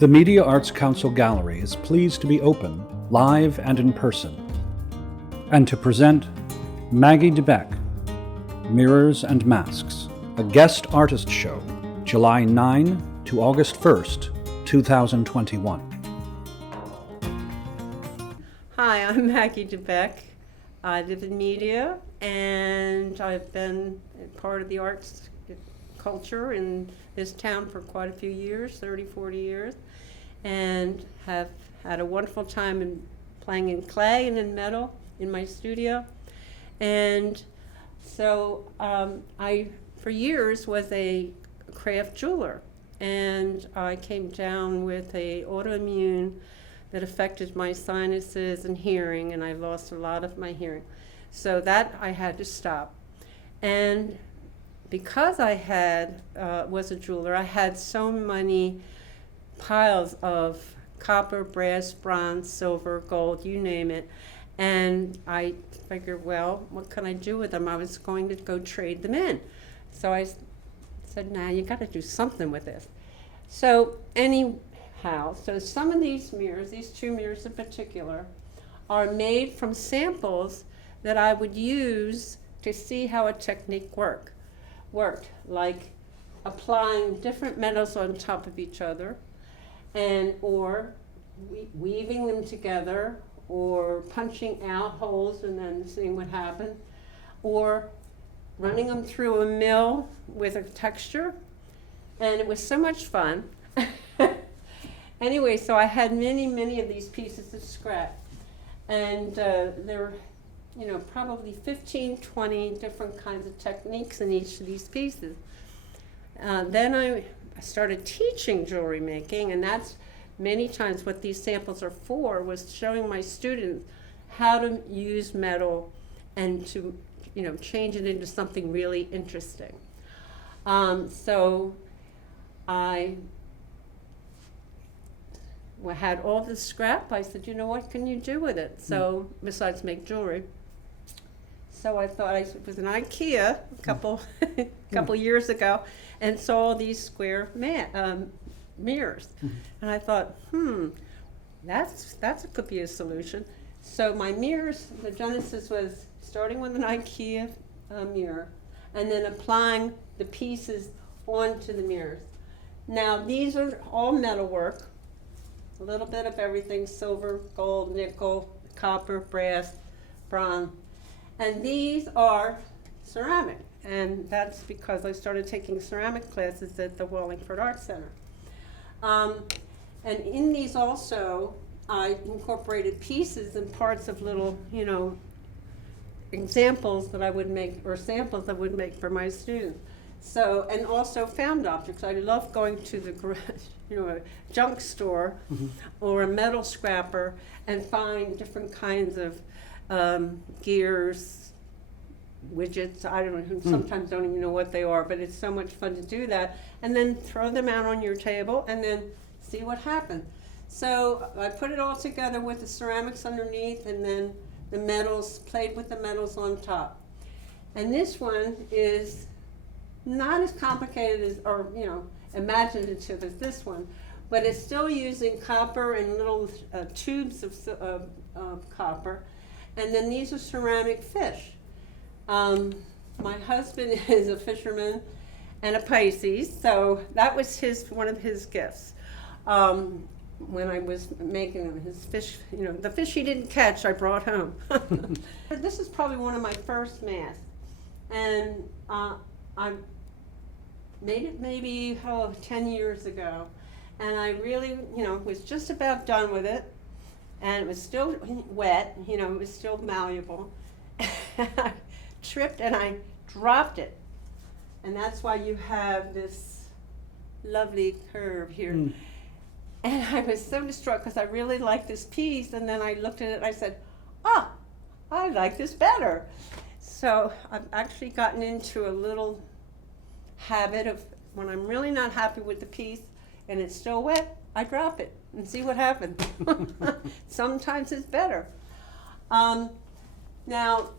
The Media Arts Council Gallery is pleased to be open, live and in person, and to present Maggi DeBaecke, Mirrors and Masks, a guest artist show, July 9 to August 1st, 2021. Hi, I'm Maggi DeBaecke. I live in media, and I've been part of the arts culture in this town for quite a few years, 30, 40 years, and have had a wonderful time in playing in clay and in metal in my studio. And so I, for years, was a craft jeweler, and I came down with a autoimmune that affected my sinuses and hearing, and I lost a lot of my hearing. So that I had to stop. And because I was a jeweler, I had so many piles of copper, brass, bronze, silver, gold, you name it. And I figured, well, what can I do with them? I was going to go trade them in. So I said, nah, you gotta do something with this. So anyhow, so some of these mirrors, these two mirrors in particular, are made from samples that I would use to see how a technique worked, like applying different metals on top of each other, or weaving them together, or punching out holes and then seeing what happened, or running them through a mill with a texture, and it was so much fun. Anyway, so I had many of these pieces of scrap, and there were probably 15, 20 different kinds of techniques in each of these pieces. Then I started teaching jewelry making, and that's many times what these samples are for, was showing my students how to use metal and to change it into something really interesting. So I had all this scrap. I said, what can you do with it? So besides make jewelry. So I thought, I was in IKEA a couple years ago and saw these square mirrors. And I thought, that could be a solution. So my mirrors, the genesis was starting with an IKEA mirror and then applying the pieces onto the mirrors. Now these are all metalwork, a little bit of everything: silver, gold, nickel, copper, brass, bronze. And these are ceramic, and that's because I started taking ceramic classes at the Wallingford Art Center. And in these also, I incorporated pieces and parts of little, examples that I would make, or samples I would make for my students. So, and also found objects. I love going to the a junk store or a metal scrapper and find different kinds of gears, widgets, I don't know, sometimes don't even know what they are, but it's so much fun to do that, and then throw them out on your table and then see what happens. So I put it all together with the ceramics underneath, and then the metals, played with the metals on top. And this one is not as complicated as, or imaginative as this one, but it's still using copper and little tubes of copper. And then these are ceramic fish. My husband is a fisherman and a Pisces, so that was one of his gifts. When I was making him his fish, the fish he didn't catch, I brought home. This is probably one of my first masks, and I made it maybe 10 years ago, and I really, was just about done with it. And it was still wet, it was still malleable. I tripped and I dropped it. And that's why you have this lovely curve here. And I was so distraught because I really liked this piece, and then I looked at it and I said, I like this better. So I've actually gotten into a little habit of, when I'm really not happy with the piece and it's still wet, I drop it and see what happens. Sometimes it's better. Now,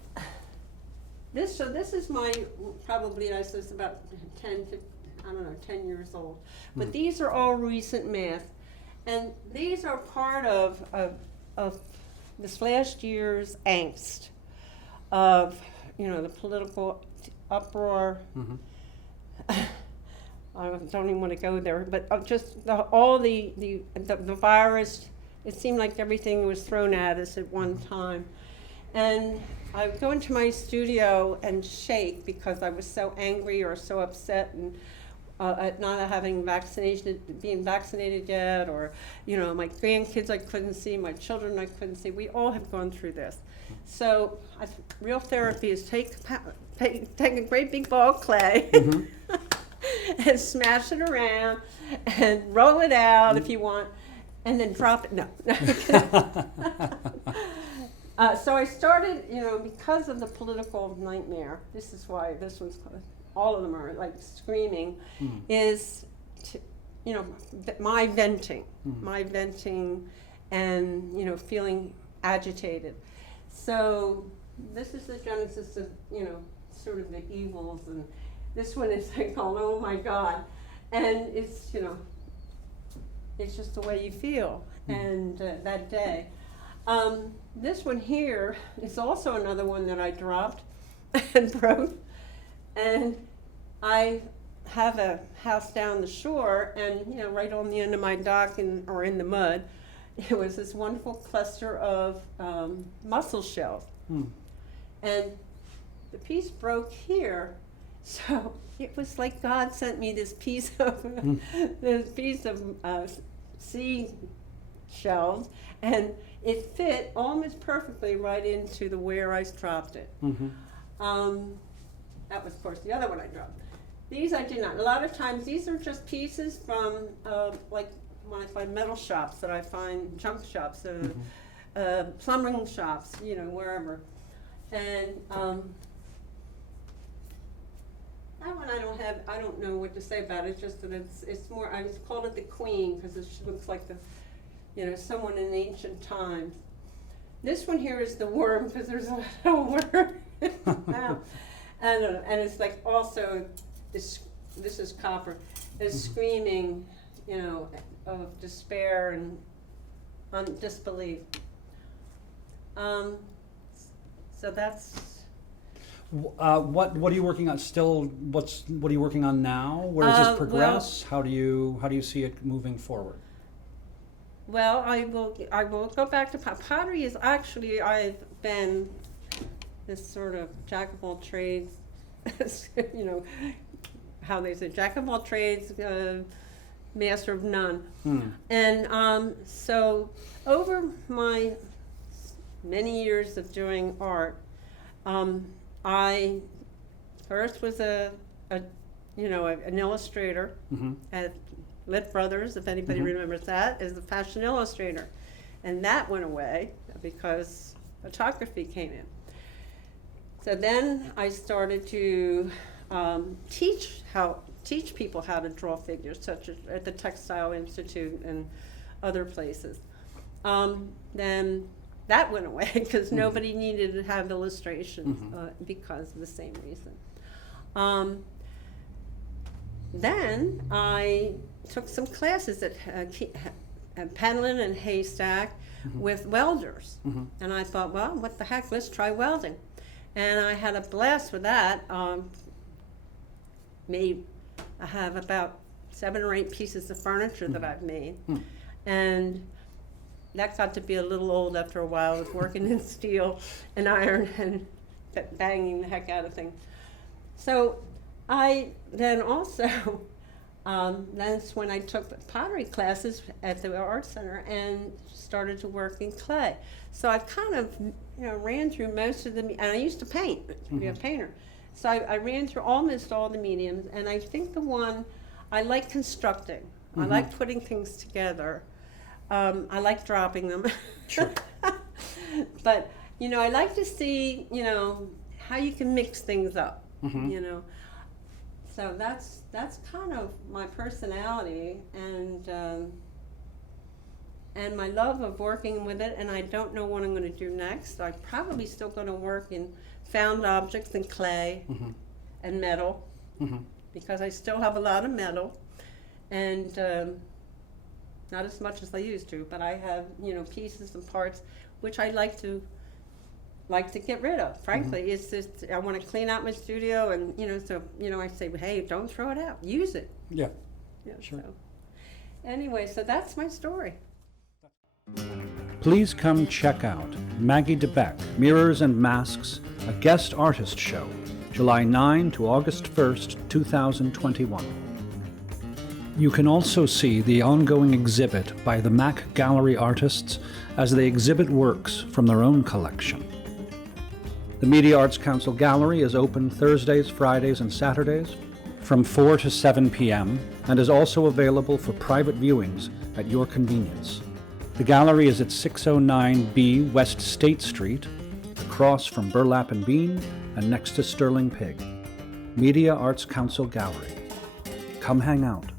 this is my, probably I suppose about 10 years old. But these are all recent masks. And these are part of this last year's angst of, the political uproar. I don't even want to go there, but just all the virus, it seemed like everything was thrown at us at one time. And I would go into my studio and shake because I was so angry or so upset and at not having being vaccinated yet, or, my grandkids I couldn't see, my children I couldn't see. We all have gone through this. So real therapy is take a great big ball of clay and smash it around and roll it out if you want, and then drop it. No. So I started, because of the political nightmare, this is why this one's, all of them are like screaming, is, my venting and, feeling agitated. So this is the genesis of, sort of the evils, and this one is like, oh my God. And it's, it's just the way you feel, and that day. This one here is also another one that I dropped and broke. And I have a house down the shore, and right on the end of my dock or in the mud, it was this wonderful cluster of mussel shells. And the piece broke here, so it was like God sent me this piece of sea shells, and it fit almost perfectly right into where I dropped it. That was, of course, the other one I dropped. These I did not. A lot of times these are just pieces from, like when I find metal shops, that I find junk shops, plumbing shops, wherever. And that one I don't know what to say about it. Just that it's more. I just called it the Queen because it looks like someone in ancient times. This one here is the worm because there's a worm. Wow. And it's like also this is copper. It's screaming, of despair and disbelief. So that's. What are you working on still? What are you working on now? Where does this progress? How do you see it moving forward? Well, I will go back to pottery. Is actually, I've been this sort of jack of all trades, how they say, jack of all trades, master of none. And so over my many years of doing art, I first was an illustrator at Lit Brothers, if anybody remembers that, as a fashion illustrator. And that went away because photography came in. So then I started to teach people how to draw figures, such as at the Textile Institute and other places. Then that went away because nobody needed to have illustrations because of the same reason. Then I took some classes at Penland and Haystack with welders. And I thought, well, what the heck, let's try welding. And I had a blast with that. I have about 7 or 8 pieces of furniture that I've made. And that got to be a little old after a while. I was working in steel and iron and banging the heck out of things. So I then also, that's when I took pottery classes at the art center and started to work in clay. So I kind of, ran through most of and I used to paint, to be a painter. So I ran through almost all the mediums, and I think the one, I like constructing. I like putting things together. I like dropping them. Sure. But, I like to see, how you can mix things up, So that's kind of my personality and my love of working with it, and I don't know what I'm going to do next. I'm probably still going to work in found objects and clay and metal, because I still have a lot of metal. And not as much as I used to, but I have, pieces and parts which I like to get rid of. Frankly, it's just I want to clean out my studio, and I say, hey, don't throw it out, use it. Yeah. Sure. So, anyway, so that's my story. Please come check out Maggi DeBaecke, Mirrors and Masks, a guest artist show, July 9 to August 1st, 2021. You can also see the ongoing exhibit by the Mac Gallery artists as they exhibit works from their own collection. The Media Arts Council Gallery is open Thursdays, Fridays, and Saturdays from 4 to 7 p.m. and is also available for private viewings at your convenience. The gallery is at 609B West State Street, across from Burlap and Bean and next to Sterling Pig. Media Arts Council Gallery. Come hang out.